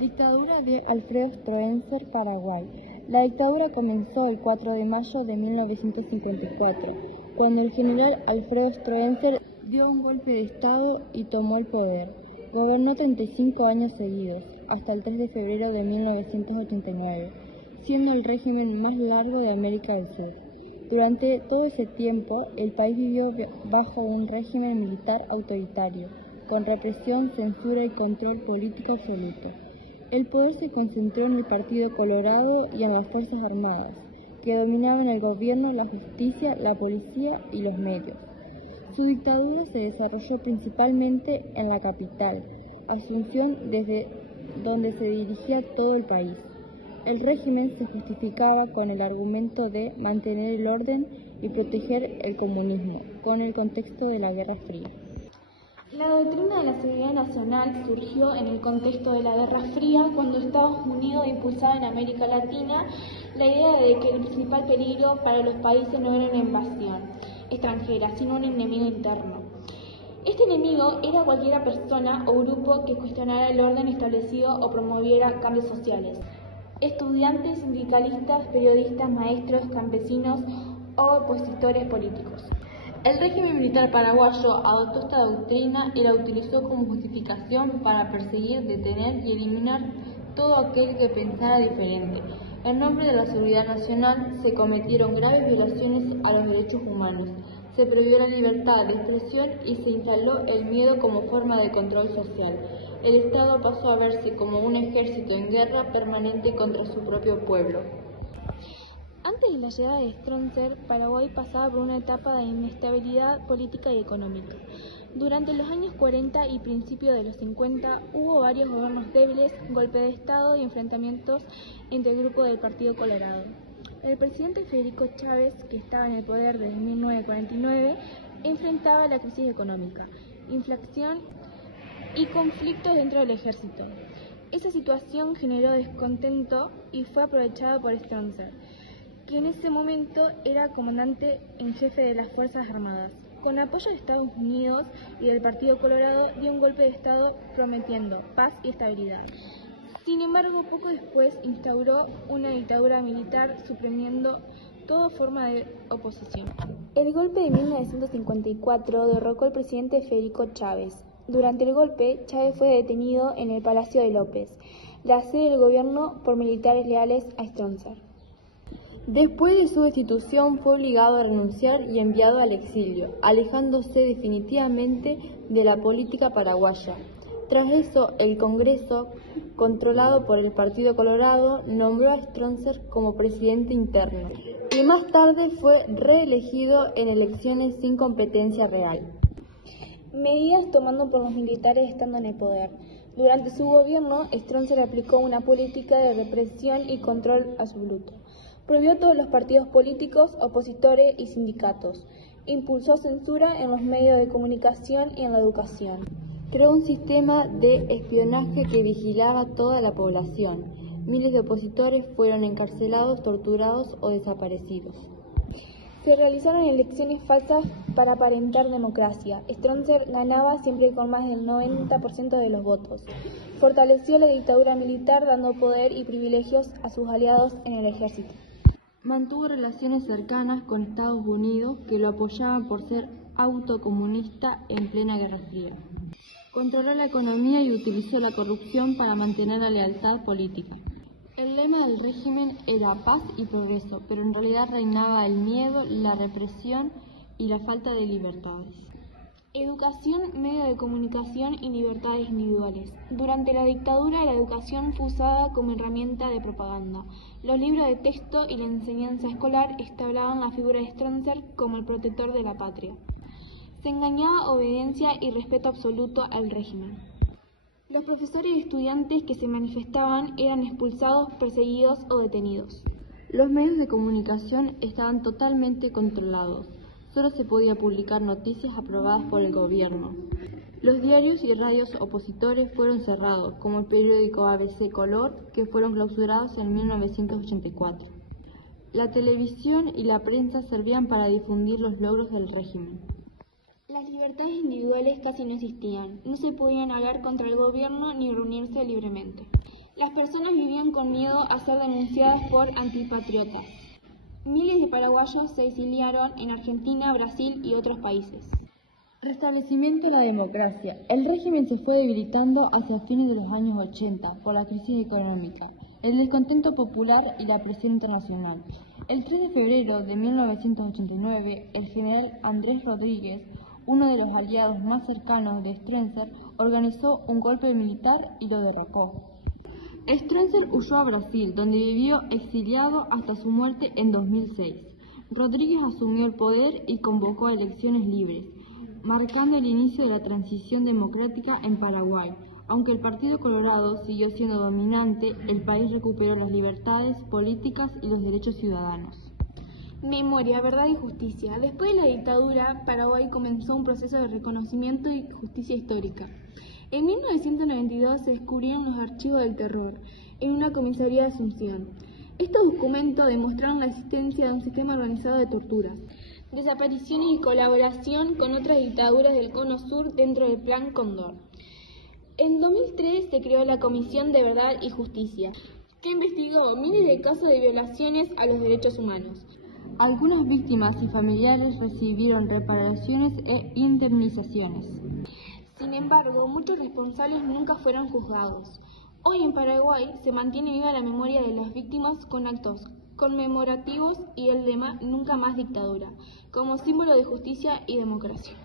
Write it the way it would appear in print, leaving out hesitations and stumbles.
Dictadura de Alfredo Stroessner, Paraguay. La dictadura comenzó el 4 de mayo de 1954, cuando el general Alfredo Stroessner dio un golpe de Estado y tomó el poder. Gobernó 35 años seguidos, hasta el 3 de febrero de 1989, siendo el régimen más largo de América del Sur. Durante todo ese tiempo, el país vivió bajo un régimen militar autoritario, con represión, censura y control político absoluto. El poder se concentró en el Partido Colorado y en las Fuerzas Armadas, que dominaban el gobierno, la justicia, la policía y los medios. Su dictadura se desarrolló principalmente en la capital, Asunción, desde donde se dirigía todo el país. El régimen se justificaba con el argumento de mantener el orden y proteger el comunismo, con el contexto de la Guerra Fría. La doctrina de la seguridad nacional surgió en el contexto de la Guerra Fría, cuando Estados Unidos impulsaba en América Latina la idea de que el principal peligro para los países no era una invasión extranjera, sino un enemigo interno. Este enemigo era cualquier persona o grupo que cuestionara el orden establecido o promoviera cambios sociales. Estudiantes, sindicalistas, periodistas, maestros, campesinos o opositores políticos. El régimen militar paraguayo adoptó esta doctrina y la utilizó como justificación para perseguir, detener y eliminar todo aquel que pensara diferente. En nombre de la seguridad nacional se cometieron graves violaciones a los derechos humanos, se prohibió la libertad de expresión y se instaló el miedo como forma de control social. El Estado pasó a verse como un ejército en guerra permanente contra su propio pueblo. Antes de la llegada de Stroessner, Paraguay pasaba por una etapa de inestabilidad política y económica. Durante los años 40 y principios de los 50 hubo varios gobiernos débiles, golpes de Estado y enfrentamientos entre el grupo del Partido Colorado. El presidente Federico Chávez, que estaba en el poder desde 1949, enfrentaba la crisis económica, inflación y conflictos dentro del ejército. Esa situación generó descontento y fue aprovechada por Stroessner, que en ese momento era comandante en jefe de las Fuerzas Armadas. Con apoyo de Estados Unidos y del Partido Colorado, dio un golpe de Estado prometiendo paz y estabilidad. Sin embargo, poco después instauró una dictadura militar, suprimiendo toda forma de oposición. El golpe de 1954 derrocó al presidente Federico Chávez. Durante el golpe, Chávez fue detenido en el Palacio de López, la sede del gobierno, por militares leales a Stroessner. Después de su destitución fue obligado a renunciar y enviado al exilio, alejándose definitivamente de la política paraguaya. Tras eso, el Congreso, controlado por el Partido Colorado, nombró a Stroessner como presidente interno y más tarde fue reelegido en elecciones sin competencia real. Medidas tomando por los militares estando en el poder. Durante su gobierno, Stroessner aplicó una política de represión y control absoluto. Prohibió todos los partidos políticos, opositores y sindicatos. Impulsó censura en los medios de comunicación y en la educación. Creó un sistema de espionaje que vigilaba toda la población. Miles de opositores fueron encarcelados, torturados o desaparecidos. Se realizaron elecciones falsas para aparentar democracia. Stroessner ganaba siempre con más del 90% de los votos. Fortaleció la dictadura militar dando poder y privilegios a sus aliados en el ejército. Mantuvo relaciones cercanas con Estados Unidos, que lo apoyaban por ser autocomunista en plena Guerra Fría. Controló la economía y utilizó la corrupción para mantener la lealtad política. El lema del régimen era paz y progreso, pero en realidad reinaba el miedo, la represión y la falta de libertades. Educación, medio de comunicación y libertades individuales. Durante la dictadura, la educación fue usada como herramienta de propaganda. Los libros de texto y la enseñanza escolar establecían la figura de Stroessner como el protector de la patria. Se engañaba obediencia y respeto absoluto al régimen. Los profesores y estudiantes que se manifestaban eran expulsados, perseguidos o detenidos. Los medios de comunicación estaban totalmente controlados. Solo se podía publicar noticias aprobadas por el gobierno. Los diarios y radios opositores fueron cerrados, como el periódico ABC Color, que fueron clausurados en 1984. La televisión y la prensa servían para difundir los logros del régimen. Las libertades individuales casi no existían. No se podían hablar contra el gobierno ni reunirse libremente. Las personas vivían con miedo a ser denunciadas por antipatriotas. Miles de paraguayos se exiliaron en Argentina, Brasil y otros países. Restablecimiento de la democracia. El régimen se fue debilitando hacia fines de los años 80 por la crisis económica, el descontento popular y la presión internacional. El 3 de febrero de 1989, el general Andrés Rodríguez, uno de los aliados más cercanos de Stroessner, organizó un golpe militar y lo derrocó. Stroessner huyó a Brasil, donde vivió exiliado hasta su muerte en 2006. Rodríguez asumió el poder y convocó a elecciones libres, marcando el inicio de la transición democrática en Paraguay. Aunque el Partido Colorado siguió siendo dominante, el país recuperó las libertades políticas y los derechos ciudadanos. Memoria, verdad y justicia. Después de la dictadura, Paraguay comenzó un proceso de reconocimiento y justicia histórica. En 1992 se descubrieron los archivos del terror en una comisaría de Asunción. Estos documentos demostraron la existencia de un sistema organizado de torturas, desapariciones y colaboración con otras dictaduras del Cono Sur dentro del Plan Cóndor. En 2003 se creó la Comisión de Verdad y Justicia, que investigó miles de casos de violaciones a los derechos humanos. Algunas víctimas y familiares recibieron reparaciones e indemnizaciones. Sin embargo, muchos responsables nunca fueron juzgados. Hoy en Paraguay se mantiene viva la memoria de las víctimas con actos conmemorativos y el lema Nunca más dictadura, como símbolo de justicia y democracia.